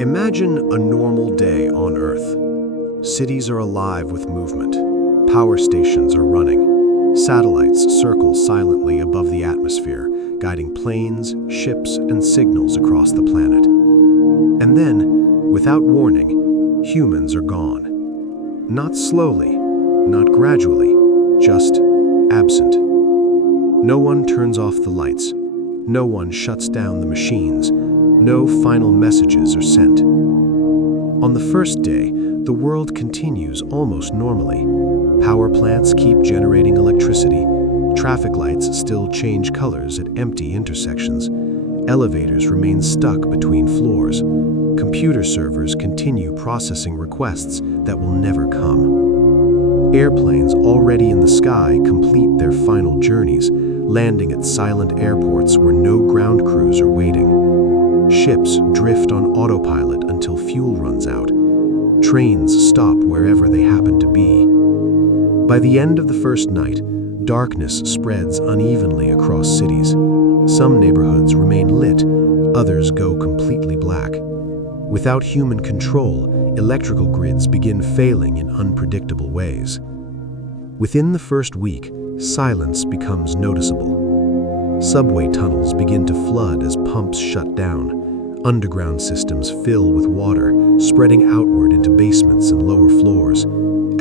Imagine a normal day on Earth. Cities are alive with movement. Power stations are running. Satellites circle silently above the atmosphere, guiding planes, ships, and signals across the planet. And then, without warning, humans are gone. Not slowly, not gradually, just absent. No one turns off the lights. No one shuts down the machines. No final messages are sent. On the first day, the world continues almost normally. Power plants keep generating electricity. Traffic lights still change colors at empty intersections. Elevators remain stuck between floors. Computer servers continue processing requests that will never come. Airplanes already in the sky complete their final journeys, landing at silent airports where no ground crews are waiting. Ships drift on autopilot until fuel runs out. Trains stop wherever they happen to be. By the end of the first night, darkness spreads unevenly across cities. Some neighborhoods remain lit, others go completely black. Without human control, electrical grids begin failing in unpredictable ways. Within the first week, silence becomes noticeable. Subway tunnels begin to flood as pumps shut down. Underground systems fill with water, spreading outward into basements and lower floors.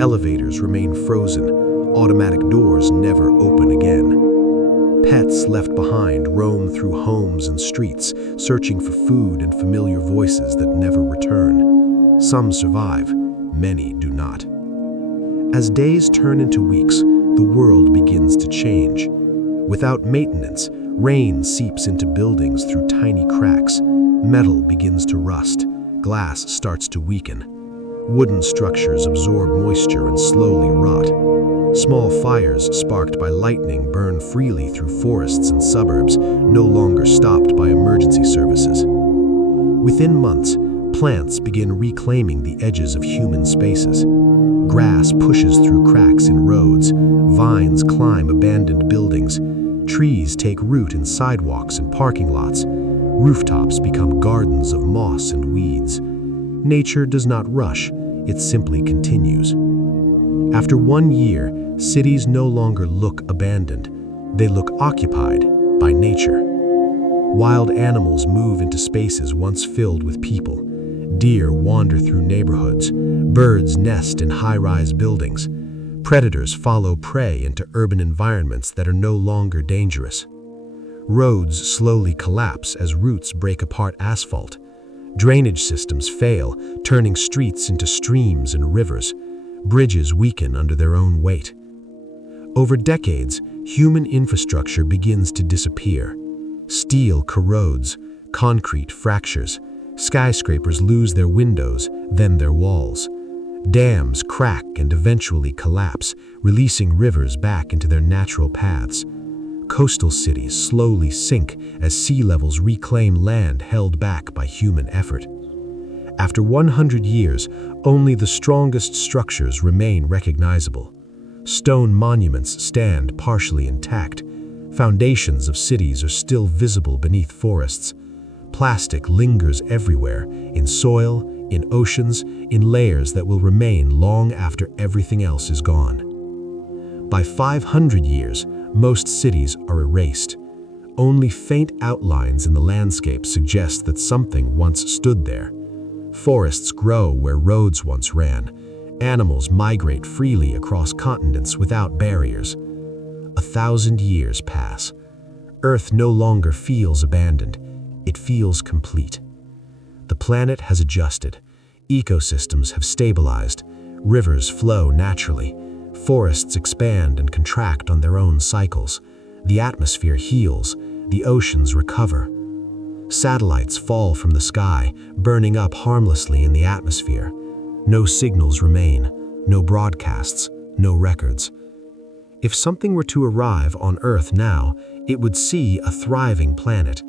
Elevators remain frozen. Automatic doors never open again. Pets left behind roam through homes and streets, searching for food and familiar voices that never return. Some survive, many do not. As days turn into weeks, the world begins to change. Without maintenance, rain seeps into buildings through tiny cracks. Metal begins to rust. Glass starts to weaken. Wooden structures absorb moisture and slowly rot. Small fires sparked by lightning burn freely through forests and suburbs, no longer stopped by emergency services. Within months, plants begin reclaiming the edges of human spaces. Grass pushes through cracks in roads. Vines climb abandoned buildings. Trees take root in sidewalks and parking lots. Rooftops become gardens of moss and weeds. Nature does not rush, it simply continues. After 1 year, cities no longer look abandoned. They look occupied by nature. Wild animals move into spaces once filled with people. Deer wander through neighborhoods. Birds nest in high-rise buildings. Predators follow prey into urban environments that are no longer dangerous. Roads slowly collapse as roots break apart asphalt. Drainage systems fail, turning streets into streams and rivers. Bridges weaken under their own weight. Over decades, human infrastructure begins to disappear. Steel corrodes, concrete fractures. Skyscrapers lose their windows, then their walls. Dams crack and eventually collapse, releasing rivers back into their natural paths. Coastal cities slowly sink as sea levels reclaim land held back by human effort. After 100 years, only the strongest structures remain recognizable. Stone monuments stand partially intact. Foundations of cities are still visible beneath forests. Plastic lingers everywhere, in soil, in oceans, in layers that will remain long after everything else is gone. By 500 years, most cities are erased. Only faint outlines in the landscape suggest that something once stood there. Forests grow where roads once ran. Animals migrate freely across continents without barriers. 1,000 years pass. Earth no longer feels abandoned. It feels complete. The planet has adjusted. Ecosystems have stabilized. Rivers flow naturally. Forests expand and contract on their own cycles. The atmosphere heals. The oceans recover. Satellites fall from the sky, burning up harmlessly in the atmosphere. No signals remain. No broadcasts. No records. If something were to arrive on Earth now, it would see a thriving planet.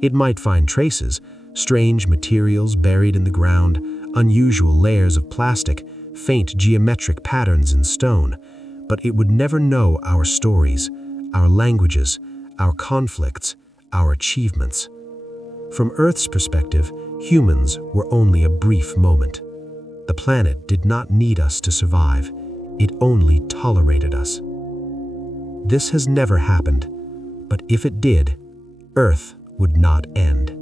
It might find traces, strange materials buried in the ground, unusual layers of plastic, faint geometric patterns in stone, but it would never know our stories, our languages, our conflicts, our achievements. From Earth's perspective, humans were only a brief moment. The planet did not need us to survive, it only tolerated us. This has never happened, but if it did, Earth would not end.